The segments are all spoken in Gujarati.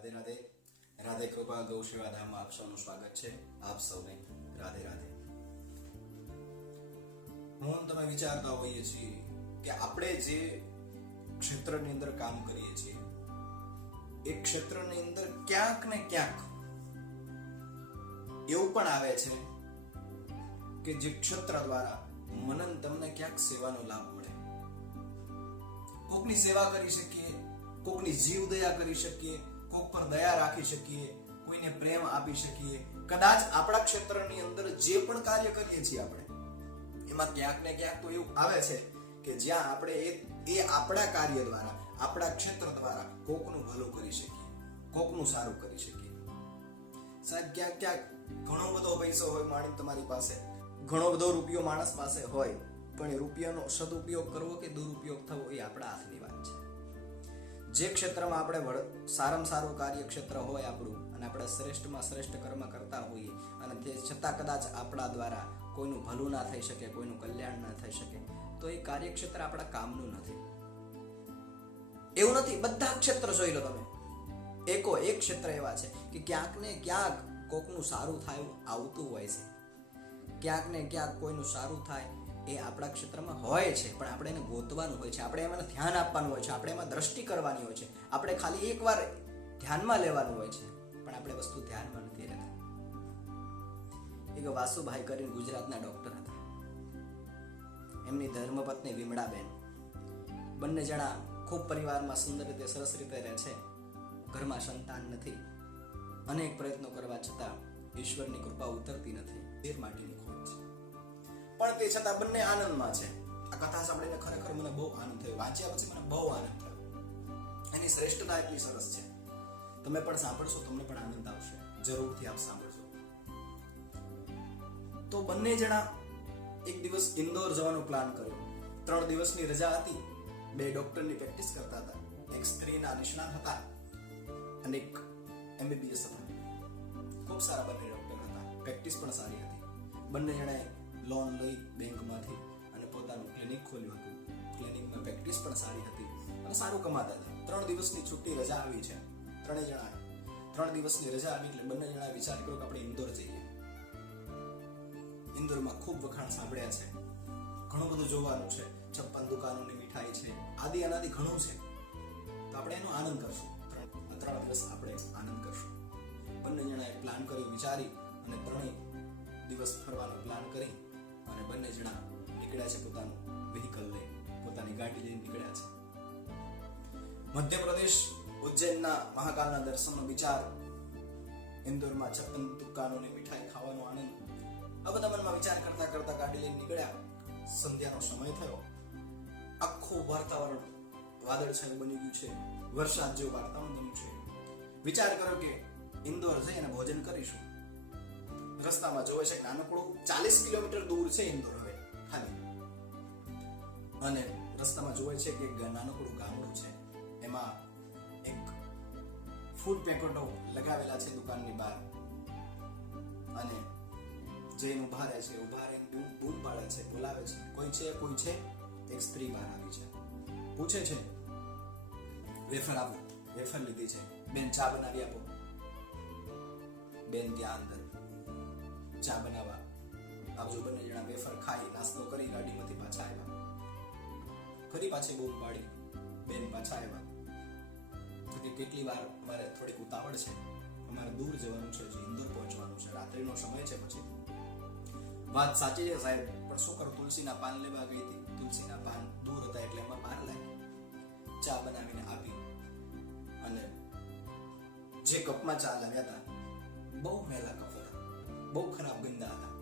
રાધે રાધે. રાધે કૃપા ગૌ સેવા ધામમાં આપ સૌનું સ્વાગત છે. આપ સૌને રાધે રાધે. હું તમે વિચારતા હોઈએ છીએ કે આપણે જે ક્ષેત્રની અંદર કામ કરીએ છીએ એ ક્ષેત્રની અંદર ક્યાંક ને ક્યાંક એવું પણ આવે છે કે જે ક્ષેત્ર દ્વારા મને તમને ક્યાંક સેવાનો લાભ મળે, કોકની સેવા કરી શકીએ, કોકની જીવ દયા કરી શકીએ, કોક પર દયા રાખી શકીએ, કોઈને પ્રેમ આપી શકીએ. કદાચ આપણા ક્ષેત્રની અંદર જે પણ કાર્ય કરીએ છીએ આપણે એમાં ક્યાંક ને ક્યાંક તો એવું આવે છે કે જ્યાં આપણે એ આપણા કાર્ય દ્વારા, આપણા ક્ષેત્ર દ્વારા કોકનું ભલું કરી શકીએ, કોકનું સારું કરી શકીએ. સાહેબ, ક્યાંક ક્યાંક ઘણો બધો પૈસો હોય માણસ તમારી પાસે, ઘણો બધો રૂપિયો માણસ પાસે હોય, પણ એ રૂપિયાનો સદુપયોગ કરવો કે દુરુપયોગ થવો એ આપણા હાથની વાત છે. જે ક્ષેત્રમાં આપણે સારામાં સારું કાર્ય ક્ષેત્ર હોય આપણું, અને આપણે શ્રેષ્ઠમાં શ્રેષ્ઠ કર્મ કરતા હોઈએ અને તે છતાં કદાચ આપણા દ્વારા કોઈનું ભલું ના થઈ શકે, કોઈનું કલ્યાણ ના થઈ શકે, તો એ કાર્યક્ષેત્ર આપણા કામનું નથી. એવું નથી, બધા ક્ષેત્ર જોઈ લો તમે, એક ક્ષેત્ર એવા છે કે ક્યાંક ને ક્યાંક કોકનું સારું થાય આવતું હોય છે, ક્યાંક ને ક્યાંક કોઈનું સારું થાય એ આપણા ક્ષેત્રમાં હોય છે, પણ આપણે એને ગોતવાનું હોય છે, આપણે એમાં ધ્યાન આપવાનું હોય છે, આપણે એમાં દ્રષ્ટિ કરવાની હોય છે, આપણે ખાલી એકવાર ધ્યાનમાં લેવાનું હોય છે, પણ આપણે વસ્તુ ધ્યાનમાં નથી લેતા. એક વાસુભાઈ કરીને ગુજરાતના ડોક્ટર હતા, એમની ધર્મપત્ની વિમળાબેન, બંને જણા ખૂબ પરિવારમાં સુંદર રીતે સરસ રીતે રહે છે, ઘરમાં સંતાન નથી, અનેક પ્રયત્નો કરવા છતાં ઈશ્વરની કૃપા ઉતરતી નથી, તે માટીની ખોટ છે, પણ તે છતાં બંને આનંદમાં છે. આ કથા સાંભળીને ખરેખર મને બહુ આનંદ થયો, વાંચ્યા પછી મને બહુ આનંદ થયો. એની શ્રેષ્ઠતા એટલી સરસ છે, તમે પણ સાંભળશો તમને પણ આનંદ આવશે, જરૂરથી આપ સાંભળશો. તો બંને જણા એક દિવસ ઇન્દોર જવાનો પ્લાન કર્યો. 3 દિવસની રજા હતી, 2 ડોક્ટરની પ્રેક્ટિસ કરતા હતા, એક સ્ત્રીના નિષ્ણાત હતા અને એક MBBS હતા. ખૂબ સારા બંને ડોક્ટર હતા, પ્રેક્ટિસ પણ સારી હતી. બંને જણાએ લોન લઈ બેંકમાંથી અને પોતાનું ક્લિનિક ખોલ્યું હતું. ક્લિનિકમાં પ્રેક્ટિસ પણ સારી હતી અને સારું કમાતા હતા. 3 દિવસની છુટ્ટી રજા આવી છે ત્રણેય જણાએ. 3 દિવસની રજા આવી એટલે બંને જણાએ વિચાર કર્યો કે આપણે ઇન્દોર જઈએ. ઇન્દોરમાં ખૂબ વખાણ સાંભળ્યા છે, ઘણું બધું જોવાનું છે, 56 દુકાનોની મીઠાઈ છે, આદિ અનાદિ ઘણું છે, તો આપણે એનો આનંદ કરશું. 3 દિવસ આપણે આનંદ કરશું. બંને જણાએ પ્લાન કર્યો, વિચારી અને 3 દિવસ ફરવાનો પ્લાન કરી અને બંને જણા નીકળ્યા છે, પોતાનું વ્હીકલ લઈ, પોતાની ગાડી લઈને નીકળ્યા છે. મધ્યપ્રદેશ ઉજ્જૈનના મહાકાલના દર્શનનો વિચાર, ઇન્દોરમાં 56 દુકાનોની મીઠાઈ ખાવાનો આનંદ, આ બધા મનમાં વિચાર કરતા કરતા ગાડી લઈને નીકળ્યા. સંધ્યાનો સમય થયો, આખું વાતાવરણ વાદળછાયું બની ગયું છે, વરસાદ જેવું વાતાવરણ બન્યું છે. વિચાર કર્યો કે ઇન્દોર જઈ અને ભોજન કરીશું. રસ્તામાં જોવે છે નાનકડું 40 કિલોમીટર દૂર છે ઇન્દોર હવે ખાલી, અને રસ્તામાં જોવે છે કે નાનકડું ગામડું છે, એમાં એક ફૂડ પેકેટો લગાવેલા છે દુકાનની બહાર, અને જઈને ઉભા રહે છે, ઉભા રહીને બૂમ પાડે છે, બોલાવે છે, કોઈ છે કોઈ છે. એક સ્ત્રી બહાર આવી છે, પૂછે છે વેફર આપો. વેફર લીધી છે. બેન ચા બનાવી આપો. બેન ત્યાં અંદર ચા બનાવવા આવજો. બંને જણા વેફર ખાઈ નાસ્તો કરી ગાડીમાંથી પાછા આવ્યા. ફરી પાછી બૂમ પાડી, બેન પાછા આવ્યા. કેટલી વાર અમારે થોડીક ઉતાવળ છે, અમારે દૂર જવાનું છે, ઇન્દોર પહોંચવાનું છે, રાત્રિનો સમય છે. પછી વાત સાચી છે સાહેબ, પણ શું કરું, તુલસીના પાન લેવા ગઈ હતી, તુલસીના પાન દૂર હતા એટલે એમાં બહાર લાવી, ચા બનાવીને આપી, અને જે કપમાં ચા લાવ્યા હતા બહુ મેલા કપ હતા, બહુ ખરાબ ગંદા હતા.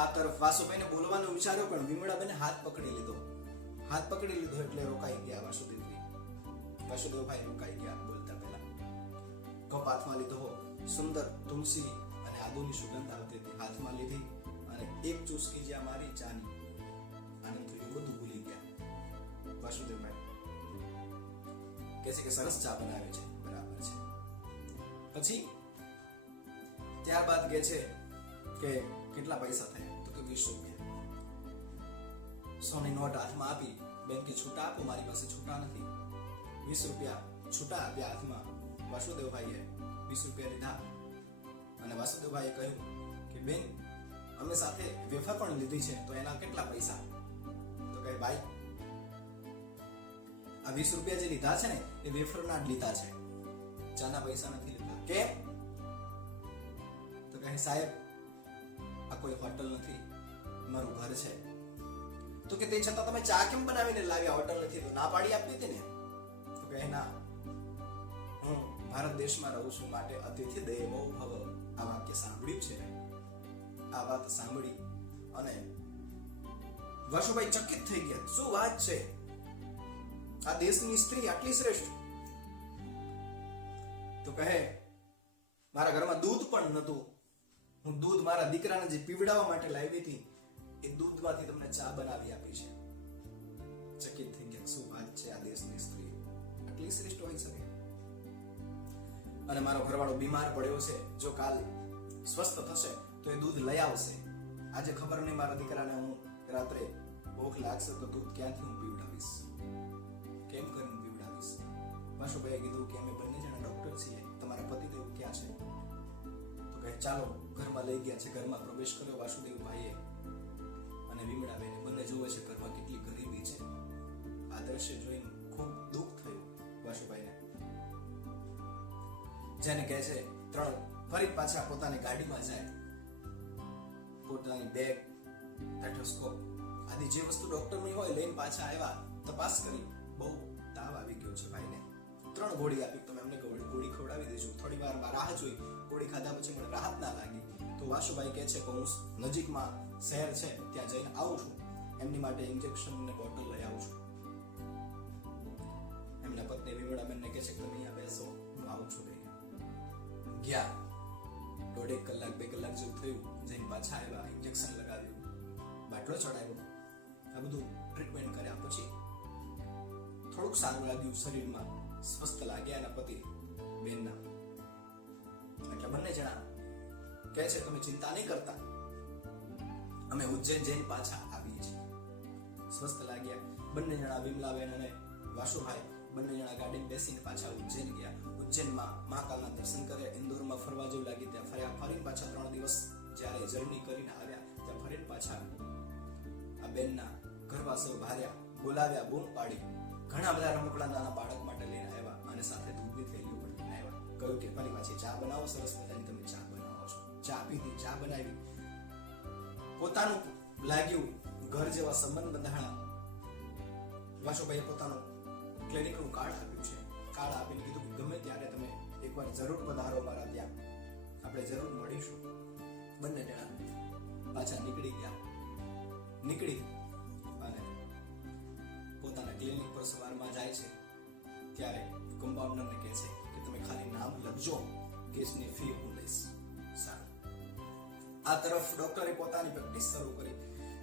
આ તરફ વાસુભાઈને બોલવાનો વિચાર્યો, પણ વિમળાબેને હાથ પકડી લીધો. હાથ પકડી લીધો એટલે રોકાઈ ગયા વાસુદેવભાઈ રોકાઈ ગયા બોલતા પહેલા. કપ હાથમાં લીધો, સુંદર તુલસી અને આદુની સુગંધ આવતી હતી, હાથમાં લીધી અને એક ચૂસકી જ્યાં મારી ચાની, આનંદ થયો, બધું ભૂલી ગયા. વાસુદેવભાઈ કહે છે કે સરસ ચા બનાવે છે, બરાબર છે. પછી ત્યારબાદ કહે છે કે કેટલા પૈસા થયા, તો કે 20 રૂપિયા. સોની નોટ હાથમાં આપી, બેન કે છૂટા આપો, મારી પાસે છૂટા નથી. 20 રૂપિયા છૂટા આપ્યા હાથમાં. વાસુદેવભાઈએ 20 રૂપિયા લીધા અને વાસુદેવભાઈએ કહ્યું કે બેન, અમે સાથે વેફર પણ લીધી છે, તો એના કેટલા પૈસા? તો કહે, ભાઈ, આ 20 રૂપિયા જે લીધા છે ને એ વેફરના જ લીધા છે, ચાના પૈસા નથી લીધા. કેમ? તો કહે, સાહેબ, આ કોઈ હોટલ નથી, મારું ઘર છે. તો કે તે છતાં તમે ચા કેમ બનાવીને લાવ્યા? હોટલ નથી તો ના પાડી આપી હતી ને. તો કહે, ના, હું ભારત દેશમાં રહું છું, માટે અતિથિ દેવો ભવ. આ વાક્ય સાંભળ્યું છે. આ વાત સાંભળી અને વાસુભાઈ ચકિત થઈ ગયા. શું વાત છે? આ દેશની સ્ત્રી આટલી શ્રેષ્ઠ? તો કહે, મારા ઘરમાં દૂધ પણ નતું, હું દૂધ મારા દીકરાને જે પીવડાવવા માટે લાવી હતી એ દૂધમાંથી તમને ચા બનાવી આપી છે. ચકિત થઈ ગયા. શું વાત છે? આ દેશની સ્ત્રી આટલી શ્રેષ્ઠ હોઈ શકે? અને મારો ઘરવાળો બીમાર પડ્યો છે, જો કાલ સ્વસ્થ થશે તો એ દૂધ લઈ આવશે. આજે ખબર નહીં મારા દીકરાને હું રાત્રે ભૂખ લાગશે તો દૂધ ક્યાંથી હું પીવડાવીશ, કેમ કરીને પીવડાવીશ? વાસુભાઈએ કીધું કે અમે બંને જણા ડોક્ટર છીએ, તમારા પતિદેવ ક્યાં છે? તો કહે, ચાલો. ઘરમાં લઈ ગયા છે. ઘરમાં પ્રવેશ કર્યો વાસુદેવભાઈએ અને વિમળાબેને. બંને જોવે છે ઘરમાં કેટલી ગરીબી છે. આ દ્રશ્ય જોઈને ખૂબ દુઃખ થયું વાસુભાઈને. જેને કહે છે ત્રણ ફરી પાછા પોતાની ગાડીમાં જાય, પોતાની બેગ, સ્ટેથોસ્કોપ આદિ જે વસ્તુ ડોક્ટરની હોય લઈને પાછા આવ્યા. તપાસ કરી, બહુ તાવ આવી ગયો છે ભાઈને. 3 ગોળી આપી. તમે એમને ગોળી ખવડાવી દેજો. થોડી વાર રાહ જોઈ. ગોળી ખાધા પછી મને રાહત ના લાગી તો વાસુભાઈ કહે છે કે હું નજીકમાં શહેર છે ત્યાં જઈને આવું છું, એમની માટે ઇન્જેક્શન ને બોટલ લઈ આવું છું. એમના પત્ની વિમળાબેનને કહે છે કે તમે અહીંયા બેસો, હું આવું છું. ગયા. 1.5 કલાક 2 કલાક જેવું થયું. જઈને પાછા આવ્યા, ઇન્જેક્શન લગાવ્યું, બાટલો ચડાવ્યો. આ બધું ટ્રીટમેન્ટ કર્યા પછી થોડુંક સારું લાગ્યું શરીરમાં, સ્વસ્થ લાગ્યા એના પતિ બેનના. એટલે બંને જણા કહે છે તમે ચિંતા નહીં કરતા, અમે ઉજ્જૈન જઈને પાછા આવીએ છીએ. સ્વસ્થ લાગ્યા બંને જણા, વિમલાબેન અને વાસુભાઈ બંને જણા ગાડીમાં બેસીને પાછા ઉજ્જૈન ગયા. ઉજ્જૈનમાં મહાકાલના દર્શન કર્યા. ઇન્દોરમાં ફરવા જેવું લાગી ત્યાં ફર્યા. ફરીને પાછા 3 દિવસ જ્યારે જર્ની કરીને આવ્યા ત્યાં ફરીને પાછા આ બેનના ઘરવાસીઓ ભાર્યા, બોલાવ્યા, બૂમ પાડી. ઘણા બધા રમકડા નાના બાળક માટે લઈને આવ્યા અને સાથે દૂધની થેલીઓ પણ લઈને આવ્યા. કહ્યું કે ફરી પાછી ચા બનાવો, સરસ મજાની તમે ચા બનાવો છો. ચા પીધી, ચા બનાવી. પોતાનું લાગ્યું ઘર જેવા સંબંધ બંધાણા. વાસુભાઈએ પોતાનું ક્લિનિકનું કાર્ડ આપ્યું છે. કાર્ડ આપીને કીધું કે ગમે ત્યારે તમે એકવાર જરૂર પધારો મારા ત્યાં, આપણે જરૂર મળીશું. બંને જણા પાછા નીકળી ગયા. નીકળી અને પોતાના ક્લિનિક પર સવારમાં જાય છે ત્યારે કમ્પાઉન્ડરને કહે છે કે તમે ખાલી નામ લખજો, કેસની ફી હું લઈશ. સારું. આ તરફ ડોક્ટરે પોતાની પ્રેક્ટિસ શરૂ કરી.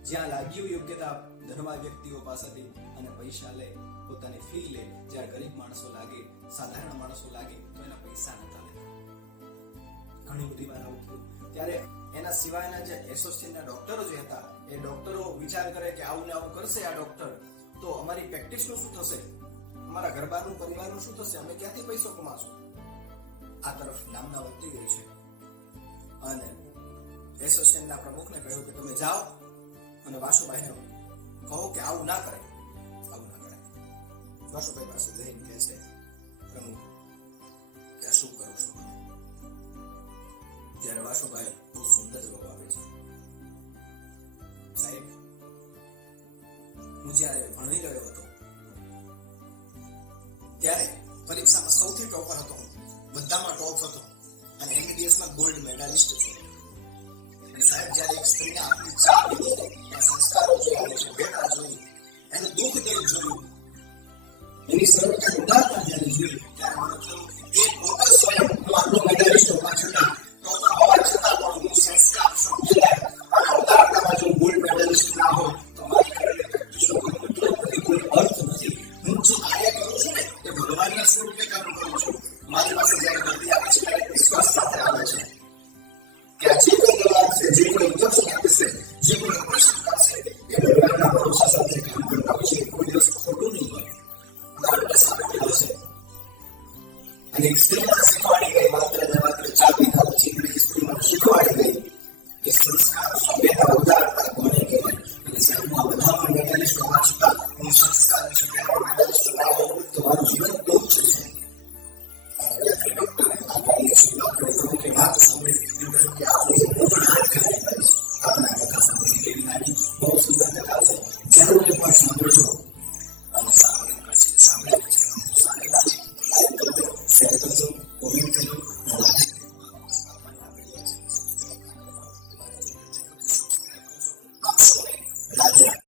જ્યાં લાગ્યું યોગ્યતા ધનવાન વ્યક્તિઓ પાસેથી અને પૈસા લે, પોતાની ફી લે. જ્યારે ગરીબ માણસો લાગે, સાધારણ માણસો લાગે તો એના પૈસા નતા લેતા. ઘણી બધી વાર આવું થયું. ત્યારે એના સિવાયના જે એસોસિએશનના ડોક્ટરો જે હતા એ ડોક્ટરો વિચાર કરે કે આવું ને આવું કરશે આ ડોક્ટર તો અમારી પ્રેક્ટિસનું શું થશે, અમારા ઘરબારનું પરિવારનું શું થશે, અમે ક્યાંથી પૈસો કમાશું. આ તરફ નામના વધતી ગઈ છે અને એસોસિએશનના પ્રમુખને કહ્યું કે તમે જાઓ અને વાસુભાઈને કહો કે આવું ના કરે, આવું ના કરે. વાસુભાઈ પાસે જઈને કહે છે પ્રમુખ કે આ શું કરું છું. ત્યારે વાસુભાઈ બહુ સુંદર જવાબ આપે છે, સાહેબ હું જ્યારે ભણી રહ્યો હતો ત્યારે પરીક્ષામાં સૌથી ટોપર હતો, બધામાં ટોપ હતો અને MBBS ગોલ્ડ મેડાલિસ્ટ છું. અને સાહેબ જ્યારે એક સ્ત્રીને આપણી ચા પીધી એના સંસ્કારો જોયા છે, ભેટા જોઈ, એનું દુઃખ દેવ જોયું, એની સરળતા ઉદારતા જ્યારે જોઈ ત્યારે મને થયું એ પોતે સ્વયં હું આટલો મેડાલિસ્ટ હોવા છતાં ટોપર હોવા છતાં પણ હું સંસ્કાર સમજેલા અને ઉદારતામાં જો ગોલ્ડ મેડાલિસ્ટ ના હોય તો મારી કરેલી પ્રેક્ટિસનો કોઈ અર્થ નથી. હું જે કાર્ય કરું છું ને એ ભગવાનના સ્વરૂપે કામ કરું છું. મારી પાસે જ્યારે દર્દી આવે છે ત્યારે વિશ્વાસ સાથે આવે છે કે આ જે કોઈ દવા આપશે, જે કોઈ ઇન્જેક્શન આપશે, જે કોઈ ઓપરેશન કરશે એ ભગવાનના ભરોસા સાથે કામ કરતા હોય છે. કોઈ દિવસ ખોટું નહીં હોય. ડોક્ટર સાબિત થશે અને એક સ્ત્રી મને શીખવાડી ગઈ, માત્ર ને માત્ર ચા પીધા પછી એક સ્ત્રી મને શીખવાડી ગઈ કે સંસ્કાર, સભ્યતા, ઉદારતા કોને કહેવાય. અને સાહેબ, હું આ બધા મેડલિસ્ટ હોવા છતાં હું